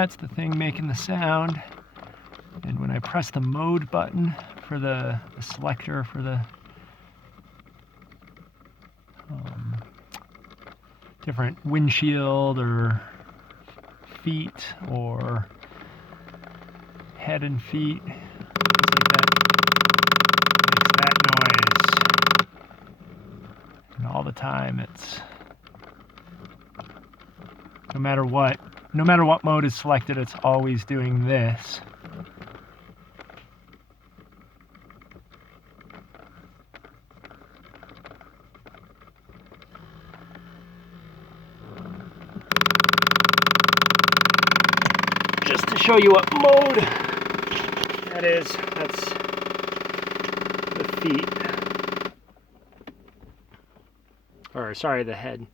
that's the thing making the sound. And when I press the mode button for the selector for the different windshield or feet or head and feet, things like that, makes that noise. And all the time it's, no matter what mode is selected, it's always doing this. Just to show you what mode that is, that's the feet. Or sorry, the head.